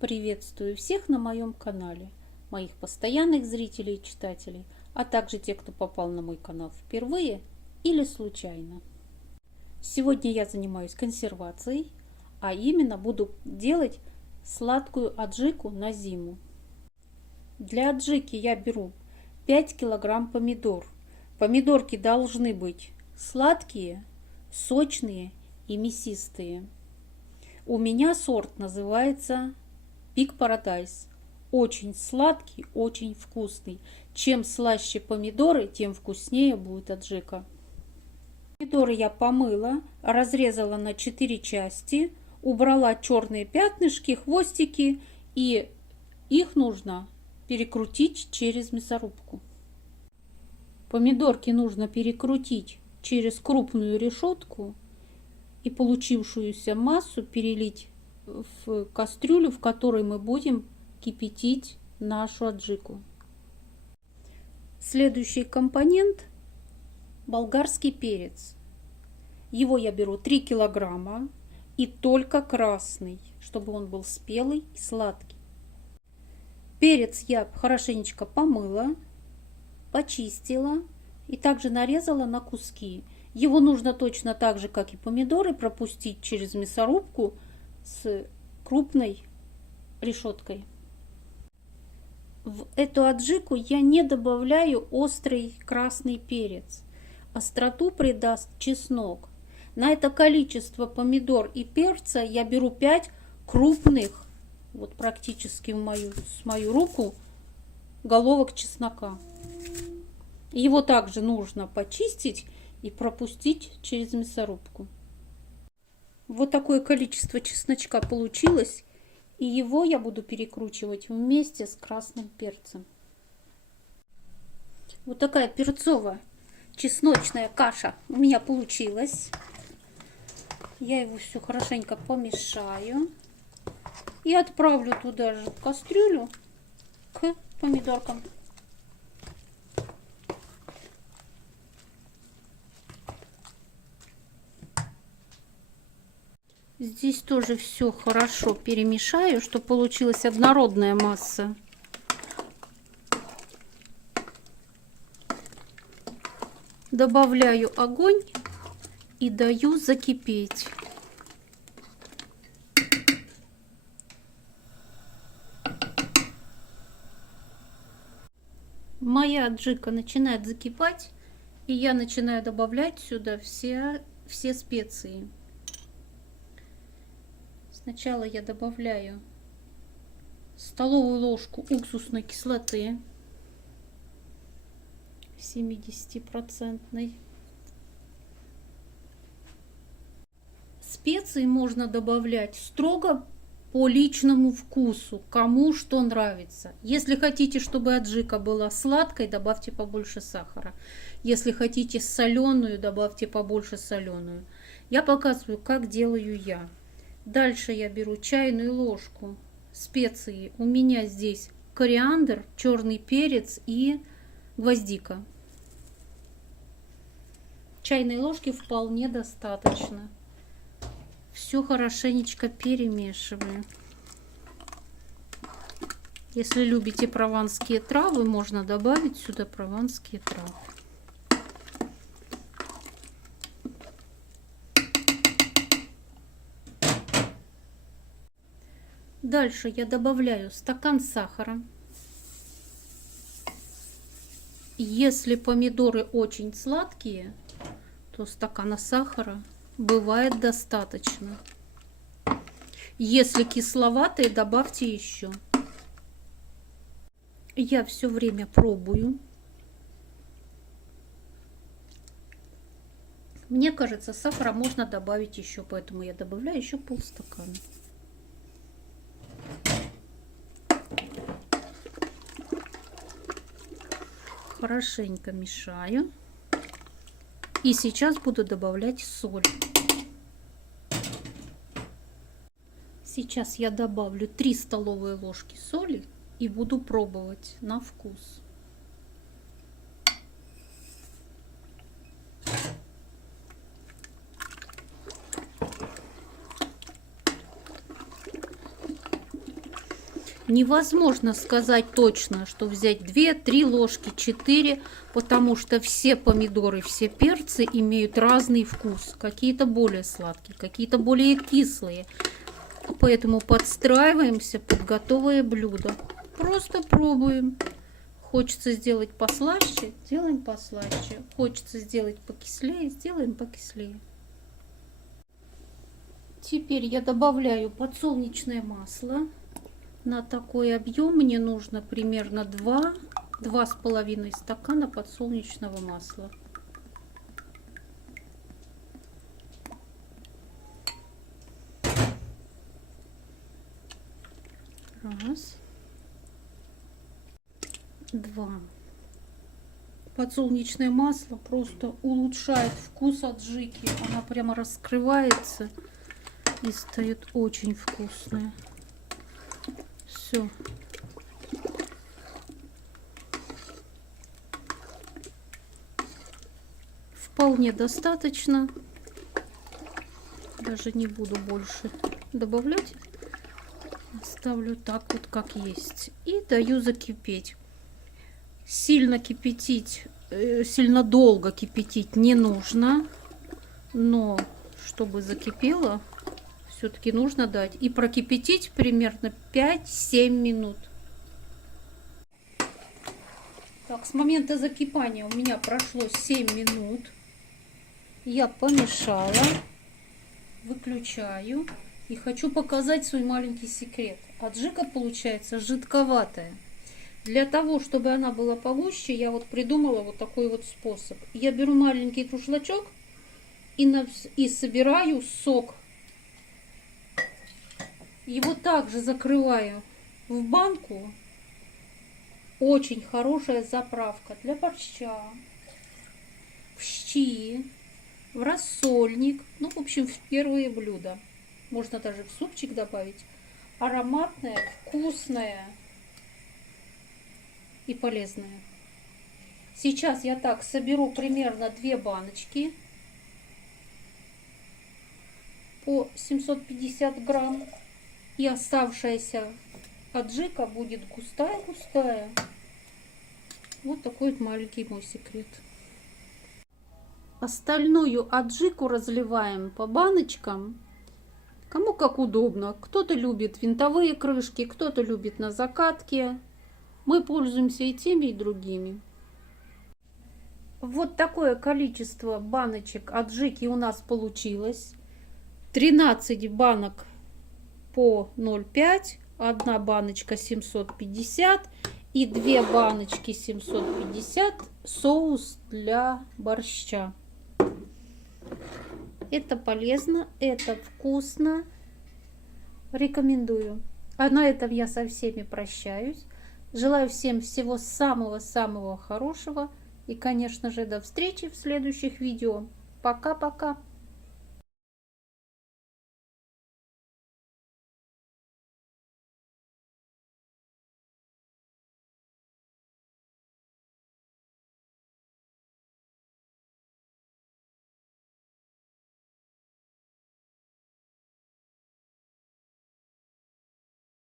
Приветствую всех на моем канале, моих постоянных зрителей и читателей, а также тех, кто попал на мой канал впервые или случайно. Сегодня я занимаюсь консервацией, а именно буду делать сладкую аджику на зиму. Для аджики я беру 5 килограмм помидор. Помидорки должны быть сладкие, сочные и мясистые. У меня сорт называется Peak Paradise. Очень сладкий, очень вкусный. Чем слаще помидоры, тем вкуснее будет аджика. Помидоры я помыла, разрезала на 4 части, убрала черные пятнышки, хвостики, и их нужно перекрутить через мясорубку. Помидорки нужно перекрутить через крупную решетку и получившуюся массу перелить в кастрюлю, в которой мы будем кипятить нашу аджику. Следующий компонент – болгарский перец. Его я беру 3 килограмма и только красный, чтобы он был спелый и сладкий. Перец я хорошенечко помыла, почистила и также нарезала на куски. Его нужно точно так же, как и помидоры, пропустить через мясорубку с крупной решеткой. В эту аджику я не добавляю острый красный перец. Остроту придаст чеснок. На это количество помидор и перца я беру 5 крупных, вот практически с мою руку, головок чеснока. Его также нужно почистить и пропустить через мясорубку. Вот такое количество чесночка получилось, и его я буду перекручивать вместе с красным перцем. Вот такая перцовая чесночная каша у меня получилась. Я его все хорошенько помешаю и отправлю туда же в кастрюлю к помидоркам. Здесь тоже все хорошо перемешаю, чтобы получилась однородная масса. Добавляю огонь и даю закипеть. Моя аджика начинает закипать, и я начинаю добавлять сюда все специи. Сначала я добавляю столовую ложку уксусной кислоты 70%. Специи можно добавлять строго по личному вкусу, кому что нравится. Если хотите, чтобы аджика была сладкой, добавьте побольше сахара. Если хотите соленую, добавьте побольше соленую. Я показываю, как делаю я. Дальше я беру чайную ложку специй. У меня здесь кориандр, черный перец и гвоздика. Чайной ложки вполне достаточно. Все хорошенечко перемешиваю. Если любите прованские травы, можно добавить сюда прованские травы. Дальше я добавляю стакан сахара. Если помидоры очень сладкие, то стакана сахара бывает достаточно. Если кисловатые, добавьте еще. Я все время пробую. Мне кажется, сахара можно добавить еще, поэтому я добавляю еще полстакана. Хорошенько мешаю. И сейчас буду добавлять соль. Сейчас я добавлю 3 столовые ложки соли и буду пробовать на вкус. Невозможно сказать точно, что взять 2-3 ложки, 4, потому что все помидоры, все перцы имеют разный вкус. Какие-то более сладкие, какие-то более кислые. Поэтому подстраиваемся под готовое блюдо. Просто пробуем. Хочется сделать послаще, делаем послаще. Хочется сделать покислее, сделаем покислее. Теперь я добавляю подсолнечное масло. На такой объем мне нужно примерно 2-2,5 стакана подсолнечного масла. Раз. 2. Подсолнечное масло просто улучшает вкус аджики. Она прямо раскрывается и стает очень вкусная. Все. Вполне достаточно. Даже не буду больше добавлять. Ставлю так вот, как есть. И даю закипеть. Сильно кипятить, сильно долго кипятить не нужно. Но чтобы закипело, все-таки нужно дать. И прокипятить примерно 5-7 минут. Так, с момента закипания у меня прошло 7 минут. Я помешала. Выключаю. И хочу показать свой маленький секрет. Аджика получается жидковатая. Для того, чтобы она была погуще, я вот придумала вот такой вот способ. Я беру маленький друшлачок и собираю сок. Его также закрываю в банку. Очень хорошая заправка для борща, в щи, в рассольник. Ну, в общем, в первые блюда. Можно даже в супчик добавить. Ароматная, вкусная и полезная. Сейчас я так соберу примерно 2 баночки по 750 грамм. И оставшаяся аджика будет густая-густая. Вот такой вот маленький мой секрет. Остальную аджику разливаем по баночкам. Кому как удобно. Кто-то любит винтовые крышки, кто-то любит на закатке. Мы пользуемся и теми, и другими. Вот такое количество баночек аджики у нас получилось. 13 банок по 0,5, 1 баночка 750 и 2 баночки 750 соус для борща. Это полезно, это вкусно. Рекомендую. А на этом я со всеми прощаюсь. Желаю всем всего самого-самого хорошего. И, конечно же, до встречи в следующих видео. Пока-пока.